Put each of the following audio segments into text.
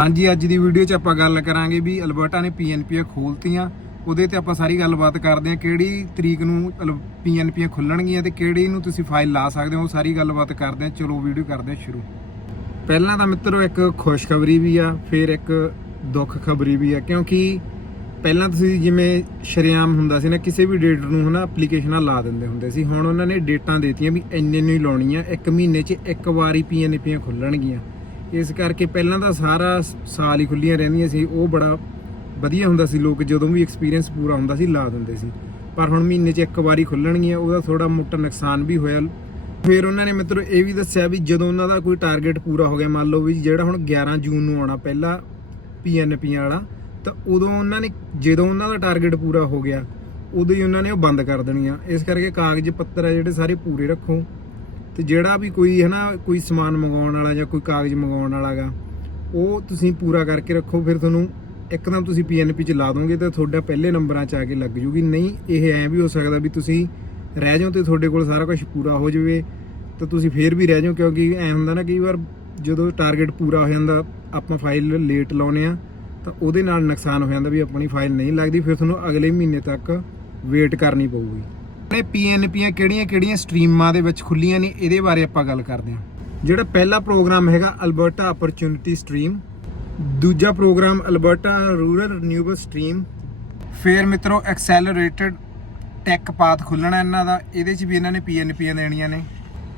ਹਾਂਜੀ, ਅੱਜ ਦੀ ਵੀਡੀਓ 'ਚ ਆਪਾਂ ਗੱਲ ਕਰਾਂਗੇ ਵੀ ਅਲਬਰਟਾ ਨੇ ਪੀਐਨਪੀ ਖੋਲਤੀਆਂ। ਉਹਦੇ ਤੇ ਆਪਾਂ ਸਾਰੀ ਗੱਲਬਾਤ ਕਰਦੇ ਹਾਂ, ਕਿਹੜੀ ਤਰੀਕ ਨੂੰ ਪੀਐਨਪੀ ਖੁੱਲਣਗੀਆਂ ਤੇ ਕਿਹੜੀ ਨੂੰ ਤੁਸੀਂ ਫਾਈਲ ਲਾ ਸਕਦੇ ਹੋ, ਉਹ ਸਾਰੀ ਗੱਲਬਾਤ ਕਰਦੇ ਹਾਂ। ਚਲੋ, ਵੀਡੀਓ ਕਰਦੇ ਹਾਂ ਸ਼ੁਰੂ। ਪਹਿਲਾਂ ਤਾਂ ਮਿੱਤਰੋ, ਇੱਕ ਖੁਸ਼ਖਬਰੀ ਵੀ ਆ, ਫਿਰ ਇੱਕ ਦੁੱਖ ਖਬਰੀ ਵੀ ਆ, ਕਿਉਂਕਿ ਪਹਿਲਾਂ ਤੁਸੀਂ ਜਿਵੇਂ ਸ਼ਰੇਆਮ ਹੁੰਦਾ ਸੀ ਨਾ, ਕਿਸੇ ਵੀ ਡੇਟ ਨੂੰ ਹਨਾ ਐਪਲੀਕੇਸ਼ਨਾਂ ਲਾ ਦਿੰਦੇ ਹੁੰਦੇ ਸੀ। ਹੁਣ ਉਹਨਾਂ ਨੇ ਡੇਟਾਂ ਦੇਤੀਆਂ ਵੀ ਇੰਨੇ ਨੂੰ ਹੀ ਲਾਉਣੀਆਂ, ਇੱਕ ਮਹੀਨੇ 'ਚ ਇੱਕ ਵਾਰੀ ਪੀਐਨਪੀਆਂ ਖੁੱਲਣਗੀਆਂ। ਇਸ ਕਰਕੇ ਪਹਿਲਾਂ ਤਾਂ ਸਾਰਾ ਸਾਲ ਹੀ ਖੁੱਲੀਆਂ ਰਹਿੰਦੀਆਂ ਸੀ। ਉਹ ਬੜਾ ਵਧੀਆ ਹੁੰਦਾ ਸੀ। ਲੋਕ ਜਦੋਂ ਵੀ ਐਕਸਪੀਰੀਅੰਸ ਪੂਰਾ ਹੁੰਦਾ ਸੀ, ਲਾ ਦਿੰਦੇ ਸੀ। ਪਰ ਹੁਣ ਮਹੀਨੇ 'ਚ ਇੱਕ ਵਾਰੀ ਖੁੱਲਣਗੀਆਂ, ਉਹਦਾ ਥੋੜਾ ਮੋਟਾ ਨੁਕਸਾਨ ਵੀ ਹੋਇਆ। ਫਿਰ ਉਹਨਾਂ ਨੇ ਮਿੱਤਰੋ ਇਹ ਵੀ ਦੱਸਿਆ ਵੀ ਜਦੋਂ ਉਹਨਾਂ ਦਾ ਕੋਈ ਟਾਰਗੇਟ ਪੂਰਾ ਹੋ ਗਿਆ, ਮੰਨ ਲਓ ਵੀ ਜਿਹੜਾ ਹੁਣ 11 ਜੂਨ ਨੂੰ ਆਉਣਾ ਪਹਿਲਾ ਪੀਐਨਪੀ ਵਾਲਾ, ਤਾਂ ਉਦੋਂ ਉਹਨਾਂ ਨੇ, ਜਦੋਂ ਉਹਨਾਂ ਦਾ ਟਾਰਗੇਟ ਪੂਰਾ ਹੋ ਗਿਆ, ਉਦੋਂ ਹੀ ਉਹਨਾਂ ਨੇ ਉਹ ਬੰਦ ਕਰ ਦੇਣੀਆਂ। ਇਸ ਕਰਕੇ ਕਾਗਜ਼ ਪੱਤਰ ਆ ਜਿਹੜੇ ਸਾਰੇ ਪੂਰੇ ਰੱਖੋ। ਤੇ ਜਿਹੜਾ ਵੀ ਕੋਈ ਹੈ ਨਾ ਕੋਈ ਸਮਾਨ ਮੰਗਾਉਣ ਵਾਲਾ ਜਾਂ ਕੋਈ ਕਾਗਜ਼ ਮੰਗਾਉਣ ਵਾਲਾਗਾ, ਉਹ ਤੁਸੀਂ ਪੂਰਾ ਕਰਕੇ ਰੱਖੋ, ਫਿਰ ਤੁਹਾਨੂੰ ਇੱਕਦਮ ਤੁਸੀਂ ਪੀਐਨਪੀ ਚ ਲਾ ਦੋਗੇ ਤਾਂ ਤੁਹਾਡਾ ਪਹਿਲੇ ਨੰਬਰਾਂ ਚ ਆ ਕੇ ਲੱਗ ਜੂਗੀ। ਨਹੀਂ, ਇਹ ਐ ਵੀ ਹੋ ਸਕਦਾ ਵੀ ਤੁਸੀਂ ਰਹਿ ਜਾਓ ਤੇ ਤੁਹਾਡੇ ਕੋਲ ਸਾਰਾ ਕੁਝ ਪੂਰਾ ਹੋ ਜਾਵੇ, ਤਾਂ ਤੁਸੀਂ ਫੇਰ ਵੀ ਰਹਿ ਜਾਓ, ਕਿਉਂਕਿ ਐ ਹੁੰਦਾ ਨਾ ਕਈ ਵਾਰ ਜਦੋਂ ਟਾਰਗੇਟ ਪੂਰਾ ਹੋ ਜਾਂਦਾ, ਆਪਾਂ ਫਾਈਲ ਲੇਟ ਲਾਉਨੇ ਆ ਤਾਂ ਉਹਦੇ ਨਾਲ ਨੁਕਸਾਨ ਹੋ ਜਾਂਦਾ ਵੀ ਆਪਣੀ ਫਾਈਲ ਨਹੀਂ ਲੱਗਦੀ, ਫਿਰ ਤੁਹਾਨੂੰ ਅਗਲੇ ਮਹੀਨੇ ਤੱਕ ਵੇਟ ਕਰਨੀ ਪਊਗੀ। ਇਹ ਪੀਐਨਪੀਆਂ ਕਿਹੜੀਆਂ-ਕਿਹੜੀਆਂ ਸਟਰੀਮਾਂ ਦੇ ਵਿੱਚ ਖੁੱਲੀਆਂ ਨੇ, ਇਹਦੇ ਬਾਰੇ ਆਪਾਂ ਗੱਲ ਕਰਦੇ ਹਾਂ ਜਿਹੜਾ ਪਹਿਲਾ ਪ੍ਰੋਗਰਾਮ ਹੈਗਾ ਅਲਬਰਟਾ ਅਪਰਚੂਨਿਟੀ ਸਟਰੀਮ ਦੂਜਾ program Alberta rural renewable stream ਫਿਰ ਮਿੱਤਰੋ ਐਕਸੈਲਰੇਟਡ ਟੈਕ ਪਾਥ ਖੁੱਲਣਾ ਇਹਨਾਂ ਦਾ, ਇਹਦੇ 'ਚ ਵੀ ਇਹਨਾਂ ਨੇ ਪੀਐਨਪੀਆਂ ਦੇਣੀਆਂ ਨੇ।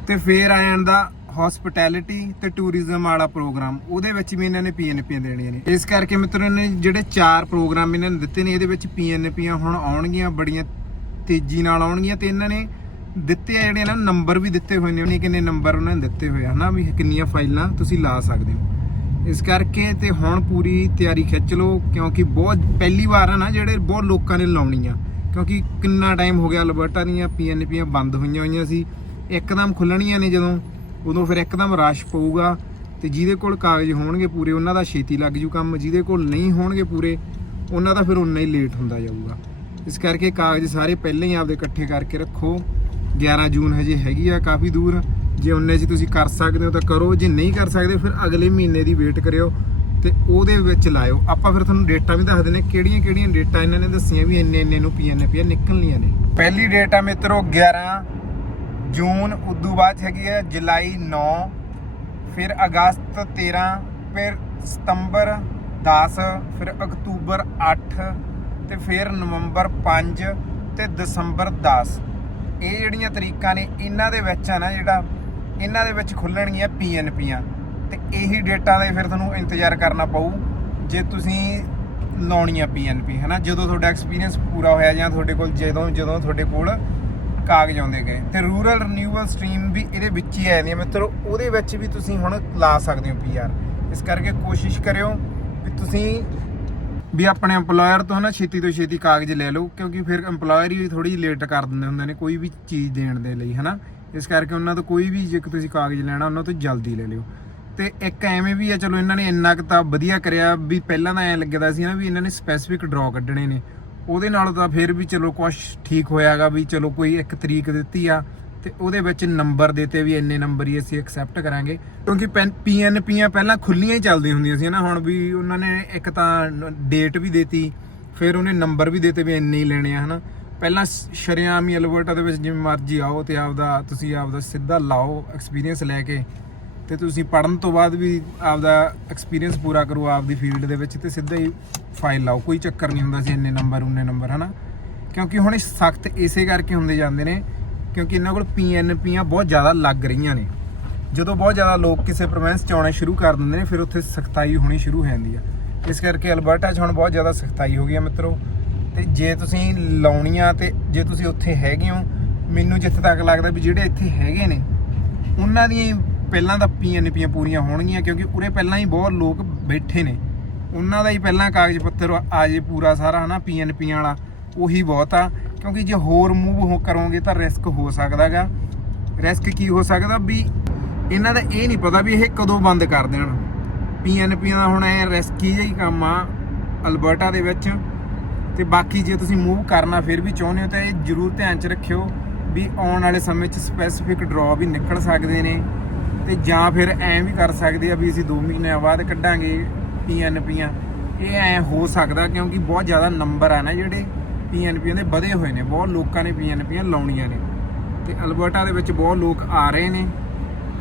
ਤੇ ਫਿਰ ਆ ਜਾਂਦਾ ਹਸਪਿਟੈਲਿਟੀ ਤੇ ਟੂਰਿਜ਼ਮ ਵਾਲਾ ਪ੍ਰੋਗਰਾਮ ਉਹਦੇ ਵਿੱਚ ਵੀ ਇਹਨਾਂ ਨੇ ਪੀਐਨਪੀਆਂ ਦੇਣੀਆਂ ਨੇ। ਇਸ ਕਰਕੇ ਮਿੱਤਰੋ ਨੇ ਜਿਹੜੇ ਚਾਰ ਪ੍ਰੋਗਰਾਮ ਇਹਨਾਂ ਨੇ ਦਿੱਤੇ ਨੇ, ਇਹਦੇ ਵਿੱਚ ਪੀਐਨਪੀਆਂ ਹੁਣ ਆਉਣਗੀਆਂ, ਬੜੀਆਂ ਤੇਜ਼ੀ ਨਾਲ ਆਉਣਗੀਆਂ ਤੇ ਇਹਨਾਂ ਨੇ ਦਿੱਤੇ ਆ ਜਿਹੜੇ ਇਹਨਾਂ ਨੂੰ ਨੰਬਰ ਵੀ ਦਿੱਤੇ ਹੋਏ ਨੇ, ਉਹਨੇ ਕਿੰਨੇ ਨੰਬਰ ਉਹਨਾਂ ਨੇ ਦਿੱਤੇ ਹੋਏ ਆ, ਹਨਾ ਵੀ ਕਿੰਨੀਆਂ ਫਾਈਲਾਂ ਤੁਸੀਂ ਲਾ ਸਕਦੇ ਹੋ। ਇਸ ਕਰਕੇ ਤੇ ਹੁਣ ਪੂਰੀ ਤਿਆਰੀ ਖਿੱਚ ਲਓ, ਕਿਉਂਕਿ ਬਹੁਤ, ਪਹਿਲੀ ਵਾਰ ਆ ਨਾ ਜਿਹੜੇ ਬਹੁਤ ਲੋਕਾਂ ਨੇ ਲਾਉਣੀਆਂ, ਕਿਉਂਕਿ ਕਿੰਨਾ ਟਾਈਮ ਹੋ ਗਿਆ ਅਲਬਰਟਾ ਦੀਆਂ ਪੀਐਨਪੀਆਂ ਬੰਦ ਹੋਈਆਂ ਹੋਈਆਂ ਸੀ, ਇੱਕਦਮ ਖੁੱਲਣੀਆਂ ਨੇ ਜਦੋਂ, ਉਦੋਂ ਫਿਰ ਇੱਕਦਮ ਰਸ਼ ਪਊਗਾ, ਤੇ ਜਿਹਦੇ ਕੋਲ ਕਾਗਜ਼ ਹੋਣਗੇ ਪੂਰੇ, ਉਹਨਾਂ ਦਾ ਛੇਤੀ ਲੱਗ ਜੂ ਕੰਮ, ਜਿਹਦੇ ਕੋਲ ਨਹੀਂ ਹੋਣਗੇ ਪੂਰੇ, ਉਹਨਾਂ ਦਾ ਫਿਰ ਉਨਾ ਹੀ ਲੇਟ ਹੁੰਦਾ ਜਾਊਗਾ। ਇਸ ਕਰਕੇ ਕਾਗਜ਼ ਸਾਰੇ ਪਹਿਲਾਂ ਹੀ ਆਪਦੇ ਇਕੱਠੇ ਕਰਕੇ ਰੱਖੋ। 11 ਜੂਨ ਹਜੇ ਹੈਗੀ ਆ, ਕਾਫੀ ਦੂਰ। ਜੇ ਉਹਨੇ 'ਚ ਤੁਸੀਂ ਕਰ ਸਕਦੇ ਹੋ ਤਾਂ ਕਰੋ, ਜੇ ਨਹੀਂ ਕਰ ਸਕਦੇ ਫਿਰ ਅਗਲੇ ਮਹੀਨੇ ਦੀ ਵੇਟ ਕਰਿਓ ਤੇ ਉਹਦੇ ਵਿੱਚ ਲਾਇਓ। ਆਪਾਂ ਫਿਰ ਤੁਹਾਨੂੰ ਡੇਟਾ ਵੀ ਦੱਸ ਦਿੰਦੇ ਕਿਹੜੀਆਂ ਕਿਹੜੀਆਂ ਡੇਟਾ ਇਹਨਾਂ ਨੇ ਦੱਸੀਆਂ ਵੀ ਇੰਨੇ ਇੰਨੇ ਨੂੰ ਪੀਐਨਪੀ ਨਿਕਲਣੀਆਂ ਨੇ। ਪਹਿਲੀ ਡੇਟ ਆ ਮਿੱਤਰੋ 11 ਜੂਨ, ਉਦੋਂ ਬਾਅਦ ਹੈਗੀ ਹੈ ਜੁਲਾਈ 9 ਫਿਰ ਅਗਸਤ 13 ਫਿਰ ਸਤੰਬਰ 10 ਫਿਰ ਅਕਤੂਬਰ 8 ਤੇ ਫਿਰ ਨਵੰਬਰ 5 ਤੇ ਦਸੰਬਰ 10 ਇਹ ਜਿਹੜੀਆਂ ਤਰੀਕਾਂ ਨੇ, ਇਹਨਾਂ ਦੇ ਵਿੱਚ ਆ ਨਾ ਜਿਹੜਾ, ਇਹਨਾਂ ਦੇ ਵਿੱਚ ਖੁੱਲਣਗੀਆਂ ਪੀਐਨਪੀਆਂ ਤੇ ਇਹੀ ਡੇਟਾ ਦਾ ਫਿਰ ਤੁਹਾਨੂੰ ਇੰਤਜ਼ਾਰ ਕਰਨਾ ਪਊ, ਜੇ ਤੁਸੀਂ ਲਾਉਣੀਆਂ ਪੀਐਨਪੀ ਨਾ ਜਦੋਂ ਤੁਹਾਡਾ ਐਕਸਪੀਰੀਅੰਸ ਪੂਰਾ ਹੋਇਆ ਜਾਂ ਤੁਹਾਡੇ ਕੋਲ ਜਦੋਂ ਜਦੋਂ ਤੁਹਾਡੇ ਕੋਲ ਕਾਗਜ਼ ਆਉਂਦੇ ਗਏ। ਤੇ ਰੂਰਲ ਰਿਨਿਊਅਲ ਸਟਰੀਮ ਵੀ ਇਹਦੇ ਵਿੱਚ ਹੀ ਆ ਜਾਂਦੀ ਹੈ ਮਿੱਤਰੋ, ਉਹਦੇ ਵਿੱਚ ਵੀ ਤੁਸੀਂ ਹੁਣ ਲਾ ਸਕਦੇ ਹੋ ਪੀਆਰ ਇਸ ਕਰਕੇ ਕੋਸ਼ਿਸ਼ ਕਰਿਓ ਵੀ ਤੁਸੀਂ ਵੀ ਆਪਣੇ EMPLOYER ਤੋਂ ਨਾ ਛੇਤੀ ਤੋਂ ਛੇਤੀ ਕਾਗਜ਼ ਲੈ ਲਓ, ਕਿਉਂਕਿ ਫਿਰ EMPLOYER ਹੀ ਥੋੜੀ ਲੇਟ ਕਰ ਦਿੰਦੇ ਹੁੰਦੇ ਨੇ ਕੋਈ ਵੀ ਚੀਜ਼ ਦੇਣ ਦੇ ਲਈ, ਹਨਾ। ਇਸ ਕਰਕੇ ਉਹਨਾਂ ਤੋਂ ਕੋਈ ਵੀ ਜੇ ਤੁਸੀਂ ਕਾਗਜ਼ ਲੈਣਾ, ਉਹਨਾਂ ਤੋਂ ਜਲਦੀ ਲੈ ਲਿਓ। ਤੇ ਇੱਕ ਐਵੇਂ ਵੀ ਆ, ਚਲੋ ਇਹਨਾਂ ਨੇ ਇੰਨਾ ਕੁ ਤਾਂ ਵਧੀਆ ਕਰਿਆ ਵੀ ਪਹਿਲਾਂ ਤਾਂ ਐ ਲੱਗਦਾ ਸੀ ਨਾ ਵੀ ਇਹਨਾਂ ਨੇ ਸਪੈਸੀਫਿਕ ਡਰਾ ਕੱਢਣੇ ਨੇ। ਉਹਦੇ ਨਾਲੋਂ ਤਾਂ ਫਿਰ ਵੀ ਚਲੋ ਕੁਝ ਠੀਕ ਹੋਇਆਗਾ ਵੀ ਚਲੋ ਕੋਈ ਇੱਕ ਤਰੀਕ ਦਿੱਤੀ ਆ ਤੇ ਉਹਦੇ ਵਿੱਚ ਨੰਬਰ ਦਿੱਤੇ ਵੀ ਇੰਨੇ ਨੰਬਰ ਹੀ ਅਸੀਂ ਐਕਸੈਪਟ ਕਰਾਂਗੇ। ਕਿਉਂਕਿ ਪੀਐਨਪੀਆਂ ਪਹਿਲਾਂ ਖੁੱਲੀਆਂ ਹੀ ਚੱਲਦੀਆਂ ਹੁੰਦੀਆਂ ਸੀ ਨਾ, ਹੁਣ ਵੀ ਉਹਨਾਂ ਨੇ ਇੱਕ ਤਾਂ ਡੇਟ ਵੀ ਦੇਤੀ, ਫਿਰ ਉਹਨੇ ਨੰਬਰ ਵੀ ਦਿੱਤੇ ਵੀ ਇੰਨੇ ਹੀ ਲੈਣੇ ਆ, ਹਨਾ। ਪਹਿਲਾਂ ਸ਼ਰਿਆਮ ਹੀ ਅਲਬਰਟਾ ਦੇ ਵਿੱਚ ਜਿਵੇਂ ਮਰਜ਼ੀ ਆਓ ਤੇ ਆਪਦਾ, ਤੁਸੀਂ ਆਪਦਾ ਸਿੱਧਾ ਲਾਓ ਐਕਸਪੀਰੀਅੰਸ ਲੈ ਕੇ। ਤੇ ਤੁਸੀਂ ਪੜਨ ਤੋਂ ਬਾਅਦ ਵੀ ਆਪਦਾ ਐਕਸਪੀਰੀਅੰਸ ਪੂਰਾ ਕਰੋ ਆਪਦੀ ਫੀਲਡ ਦੇ ਵਿੱਚ ਤੇ ਸਿੱਧਾ ਹੀ ਫਾਈਲ ਲਾਓ, ਕੋਈ ਚੱਕਰ ਨਹੀਂ ਹੁੰਦਾ ਸੀ ਇੰਨੇ ਨੰਬਰ ਉਹਨੇ ਨੰਬਰ, ਹਨਾ। ਕਿਉਂਕਿ ਹੁਣ ਇਹ ਸਖਤ ਇਸੇ ਕਰਕੇ ਹੁੰਦੇ ਜਾਂਦੇ ਨੇ ਕਿਉਂਕਿ ਇਹਨਾਂ ਕੋਲ ਪੀਐਨਪੀਆਂ ਬਹੁਤ ਜ਼ਿਆਦਾ ਲੱਗ ਰਹੀਆਂ ਨੇ। ਜਦੋਂ ਬਹੁਤ ਜ਼ਿਆਦਾ ਲੋਕ ਕਿਸੇ ਪ੍ਰੋਵਿੰਸ ਚ ਆਉਣੇ ਸ਼ੁਰੂ ਕਰ ਦਿੰਦੇ ਨੇ, ਫਿਰ ਉੱਥੇ ਸਖਤਾਈ ਹੋਣੀ ਸ਼ੁਰੂ ਹੋ ਜਾਂਦੀ ਆ। ਇਸ ਕਰਕੇ ਅਲਬਰਟਾ 'ਚ ਹੁਣ ਬਹੁਤ ਜ਼ਿਆਦਾ ਸਖਤਾਈ ਹੋ ਗਈ ਆ ਮਿੱਤਰੋ। ਤੇ ਜੇ ਤੁਸੀਂ ਲਾਉਣੀਆਂ ਤੇ ਜੇ ਤੁਸੀਂ ਉੱਥੇ ਹੈਗੇ ਹੋ, ਮੈਨੂੰ ਜਿੱਥੇ ਤੱਕ ਲੱਗਦਾ ਵੀ ਜਿਹੜੇ ਇੱਥੇ ਹੈਗੇ ਨੇ, ਉਹਨਾਂ ਦੀਆਂ ਹੀ ਪਹਿਲਾਂ ਤਾਂ ਪੀਐਨਪੀਆਂ ਪੂਰੀਆਂ ਹੋਣਗੀਆਂ, ਕਿਉਂਕਿ ਉਰੇ ਪਹਿਲਾਂ ਹੀ ਬਹੁਤ ਲੋਕ ਬੈਠੇ ਨੇ। ਉਹਨਾਂ ਦਾ ਹੀ ਪਹਿਲਾਂ ਕਾਗਜ਼ ਪੱਤਰ ਆ ਜੇ ਪੂਰਾ ਸਾਰਾ ਹਨਾ ਪੀਐਨਪੀਆਂ ਵਾਲਾ, ਉਹੀ ਬਹੁਤ ਆ। ਕਿਉਂਕਿ ਜੇ ਹੋਰ ਮੂਵ ਹੋ ਕਰੋਗੇ ਤਾਂ ਰਿਸਕ ਹੋ ਸਕਦਾਗਾ। ਰਿਸਕ ਕੀ ਹੋ ਸਕਦਾ ਵੀ ਇਹਨਾਂ ਦਾ ਇਹ ਨਹੀਂ ਪਤਾ ਵੀ ਇਹ ਕਦੋਂ ਬੰਦ ਕਰ ਦੇਣ। ਪੀਐਨਪੀਆਂ ਦਾ ਹੁਣ ਐ ਰਿਸਕੀ ਜਿਹਾ ਹੀ ਕੰਮ ਆ ਅਲਬਰਟਾ ਦੇ ਵਿੱਚ। ਤੇ ਬਾਕੀ ਜੇ ਤੁਸੀਂ ਮੂਵ ਕਰਨਾ ਫਿਰ ਵੀ ਚਾਹੁੰਦੇ ਹੋ ਤਾਂ ਇਹ ਜ਼ਰੂਰ ਧਿਆਨ 'ਚ ਰੱਖਿਓ ਵੀ ਆਉਣ ਵਾਲੇ ਸਮੇਂ 'ਚ ਸਪੈਸੀਫਿਕ ਡਰਾ ਵੀ ਨਿਕਲ ਸਕਦੇ ਨੇ। ਤੇ ਜਾਂ ਫਿਰ ਐਂ ਵੀ ਕਰ ਸਕਦੇ ਆ ਵੀ ਅਸੀਂ 2 ਮਹੀਨਿਆਂ ਬਾਅਦ ਕੱਢਾਂਗੇ ਪੀਐਨਪੀਆਂ ਇਹ ਐ ਹੋ ਸਕਦਾ ਕਿਉਂਕਿ ਬਹੁਤ ਜ਼ਿਆਦਾ ਨੰਬਰ ਆ ਨਾ ਜਿਹੜੇ ਪੀਐਨਪੀਆਂ ਦੇ ਵਧੇ ਹੋਏ ਨੇ, ਬਹੁਤ ਲੋਕਾਂ ਨੇ ਪੀਐਨਪੀਆਂ ਲਾਉਣੀਆਂ ਨੇ। ਤੇ ਅਲਬਰਟਾ ਦੇ ਵਿੱਚ ਬਹੁਤ ਲੋਕ ਆ ਰਹੇ ਨੇ।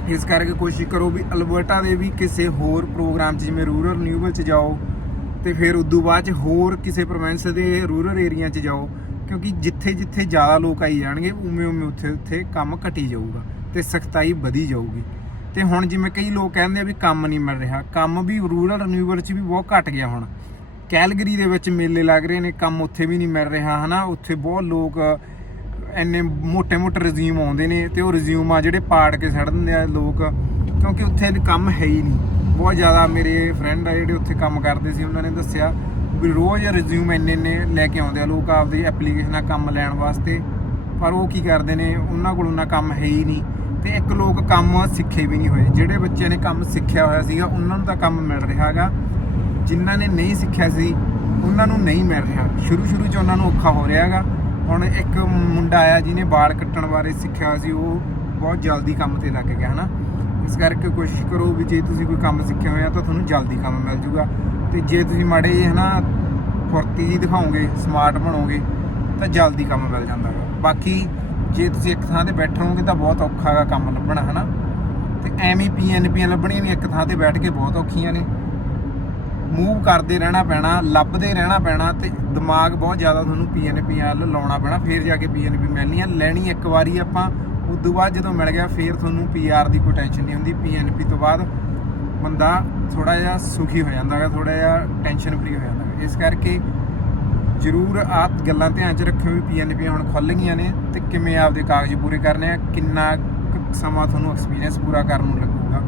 ਇਸ ਕਰਕੇ ਕੋਸ਼ਿਸ਼ ਕਰੋ ਵੀ ਅਲਬਰਟਾ ਦੇ ਵੀ ਕਿਸੇ ਹੋਰ ਪ੍ਰੋਗਰਾਮ 'ਚ, ਜਿਵੇਂ ਰੂਰਲ ਰਿਨਿਊਬਲ 'ਚ ਜਾਓ, ਤੇ ਫਿਰ ਉਦੋਂ ਬਾਅਦ 'ਚ ਹੋਰ ਕਿਸੇ ਪ੍ਰੋਵਿੰਸ ਦੇ ਰੂਰਲ ਏਰੀਆ 'ਚ ਜਾਓ, ਕਿਉਂਕਿ ਜਿੱਥੇ ਜਿੱਥੇ ਜ਼ਿਆਦਾ ਲੋਕ ਆਈ ਜਾਣਗੇ, ਉਵੇਂ ਉਵੇਂ ਉੱਥੇ ਉੱਥੇ ਕੰਮ ਘਟੀ ਜਾਊਗਾ ਤੇ ਸਖਤਾਈ ਵਧੀ ਜਾਊਗੀ। ਤੇ ਹੁਣ ਜਿਵੇਂ ਕਈ ਲੋਕ ਕਹਿੰਦੇ ਆ ਵੀ ਕੰਮ ਨਹੀਂ ਮਿਲ ਰਿਹਾ, ਕੰਮ ਵੀ ਰੂਰਲ ਰਿਨਿਊਬਲ 'ਚ ਵੀ ਬਹੁਤ ਘਟ ਗਿਆ ਹੁਣ। ਕੈਲਗਰੀ ਦੇ ਵਿੱਚ ਮੇਲੇ ਲੱਗ ਰਹੇ ਨੇ, ਕੰਮ ਉੱਥੇ ਵੀ ਨਹੀਂ ਮਿਲ ਰਿਹਾ, ਹਨਾ? ਉੱਥੇ ਬਹੁਤ ਲੋਕ ਐਨੇ ਮੋਟੇ ਮੋਟੇ ਰਿਜ਼ਿਊਮ ਆਉਂਦੇ ਨੇ ਤੇ ਉਹ ਰਿਜ਼ਿਊਮ ਆ ਜਿਹੜੇ ਪਾੜ ਕੇ ਛੱਡ ਦਿੰਦੇ ਆ ਲੋਕ, ਕਿਉਂਕਿ ਉੱਥੇ ਕੰਮ ਹੈ ਹੀ ਨਹੀਂ। ਬਹੁਤ ਜ਼ਿਆਦਾ ਮੇਰੇ ਫਰੈਂਡ ਆ ਜਿਹੜੇ ਉੱਥੇ ਕੰਮ ਕਰਦੇ ਸੀ, ਉਹਨਾਂ ਨੇ ਦੱਸਿਆ, ਵੀ ਰੋਜ਼ ਰਿਜ਼ਿਊਮ ਐਨੇ ਨੇ ਲੈ ਕੇ ਆਉਂਦੇ ਆ ਲੋਕ ਆਪਦੀ ਐਪਲੀਕੇਸ਼ਨਾਂ ਕੰਮ ਲੈਣ ਵਾਸਤੇ, ਪਰ ਉਹ ਕੀ ਕਰਦੇ ਨੇ, ਉਹਨਾਂ ਕੋਲ ਉਹਨਾਂ ਕੰਮ ਹੈ ਹੀ ਨਹੀਂ ਤੇ ਇੱਕ ਲੋਕ ਕੰਮ ਸਿੱਖੇ ਵੀ ਨਹੀਂ ਹੋਏ। ਜਿਹੜੇ ਬੱਚਿਆਂ ਨੇ ਕੰਮ ਸਿੱਖਿਆ ਹੋਇਆ ਸੀਗਾ, ਉਹਨਾਂ ਨੂੰ ਤਾਂ ਕੰਮ ਮਿਲ ਰਿਹਾ ਹੈਗਾ। ਜਿਨ੍ਹਾਂ ਨੇ ਨਹੀਂ ਸਿੱਖਿਆ ਸੀ, ਉਹਨਾਂ ਨੂੰ ਨਹੀਂ ਮਿਲ ਰਿਹਾ। ਸ਼ੁਰੂ ਸ਼ੁਰੂ 'ਚ ਉਹਨਾਂ ਨੂੰ ਔਖਾ ਹੋ ਰਿਹਾ ਹੈਗਾ। ਹੁਣ ਇੱਕ ਮੁੰਡਾ ਆਇਆ ਜਿਹਨੇ ਵਾਲ ਕੱਟਣ ਬਾਰੇ ਸਿੱਖਿਆ ਸੀ, ਉਹ ਬਹੁਤ ਜਲਦੀ ਕੰਮ ਤੇ ਲੱਗ ਗਿਆ, ਹਨਾ? ਇਸ ਕਰਕੇ ਕੋਸ਼ਿਸ਼ ਕਰੋ ਵੀ ਜੇ ਤੁਸੀਂ ਕੋਈ ਕੰਮ ਸਿੱਖਿਆ ਹੋਇਆ ਤਾਂ ਤੁਹਾਨੂੰ ਜਲਦੀ ਕੰਮ ਮਿਲ ਜੂਗਾ। ਤੇ ਜੇ ਤੁਸੀਂ ਮਾੜੇ ਜਿਹੇ, ਹਨਾ, ਫੁਰਤੀ ਜੀ ਦਿਖਾਓਗੇ, ਸਮਾਰਟ ਬਣੋਗੇ, ਤਾਂ ਜਲਦੀ ਕੰਮ ਮਿਲ ਜਾਂਦਾ ਗਾ ਬਾਕੀ ਜੇ ਤੁਸੀਂ ਇੱਕ ਥਾਂ ਤੇ ਬੈਠੋਗੇ ਤਾਂ ਬਹੁਤ ਔਖਾ ਕੰਮ ਲੱਭਣਾ, ਹਨਾ? ਤੇ ਐਵੇਂ ਪੀਐਨਪੀਆਂ ਲੱਭਣੀਆਂ ਵੀ ਇੱਕ ਥਾਂ ਤੇ ਬੈਠ ਕੇ ਬਹੁਤ ਔਖੀਆਂ ਨੇ। ਮੂਵ ਕਰਦੇ ਰਹਿਣਾ ਪੈਣਾ, ਲੱਭਦੇ ਰਹਿਣਾ ਪੈਣਾ ਤੇ ਦਿਮਾਗ ਬਹੁਤ ਜ਼ਿਆਦਾ ਤੁਹਾਨੂੰ ਪੀਐਨਪੀ ਵੱਲ ਲਾਉਣਾ ਪੈਣਾ, ਫਿਰ ਜਾ ਕੇ ਪੀਐਨਪੀ ਮਿਲਣੀ ਆ ਲੈਣੀ ਇੱਕ ਵਾਰੀ ਆਪਾਂ, ਉਦੋਂ ਬਾਅਦ ਜਦੋਂ ਮਿਲ ਗਿਆ ਫਿਰ ਤੁਹਾਨੂੰ ਪੀਆਰ ਦੀ ਕੋਈ ਟੈਨਸ਼ਨ ਨਹੀਂ ਹੁੰਦੀ ਪੀਐਨਪੀ ਤੋਂ ਬਾਅਦ ਬੰਦਾ ਥੋੜਾ ਜਿਹਾ ਸੁਖੀ ਹੋ ਜਾਂਦਾ ਹੈ ਥੋੜਾ ਜਿਹਾ ਟੈਨਸ਼ਨ ਫਰੀ ਹੋ ਜਾਂਦਾ ਹੈ ਇਸ ਕਰਕੇ ਜ਼ਰੂਰ ਆਹ ਗੱਲਾਂ ਧਿਆਨ 'ਚ ਰੱਖਿਓ ਵੀ ਪੀਐਨਪੀ ਹੁਣ ਖੁੱਲ ਗਈਆਂ ਨੇ ਤੇ ਕਿਵੇਂ ਆਪਦੇ ਕਾਗਜ਼ ਪੂਰੇ ਕਰਨੇ ਆ, ਕਿੰਨਾ ਕੁ ਸਮਾਂ ਤੁਹਾਨੂੰ ਐਕਸਪੀਰੀਅੰਸ ਪੂਰਾ ਕਰਨ ਨੂੰ ਲੱਗੂਗਾ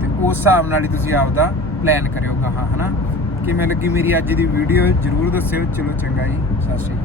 ਤੇ ਉਸ ਹਿਸਾਬ ਨਾਲ ਹੀ ਤੁਸੀਂ ਆਪਦਾ ਪਲਾਨ ਕਰਿਓ ਗਾਹਾਂ, ਹਨਾ? ਕਿਵੇਂ ਲੱਗੀ ਮੇਰੀ ਅੱਜ ਦੀ ਵੀਡੀਓ ਜਰੂਰ ਦੱਸਿਓ। ਚਲੋ, ਚੰਗਾ ਜੀ। ਸਤਿ ਸ਼੍ਰੀ ਅਕਾਲ।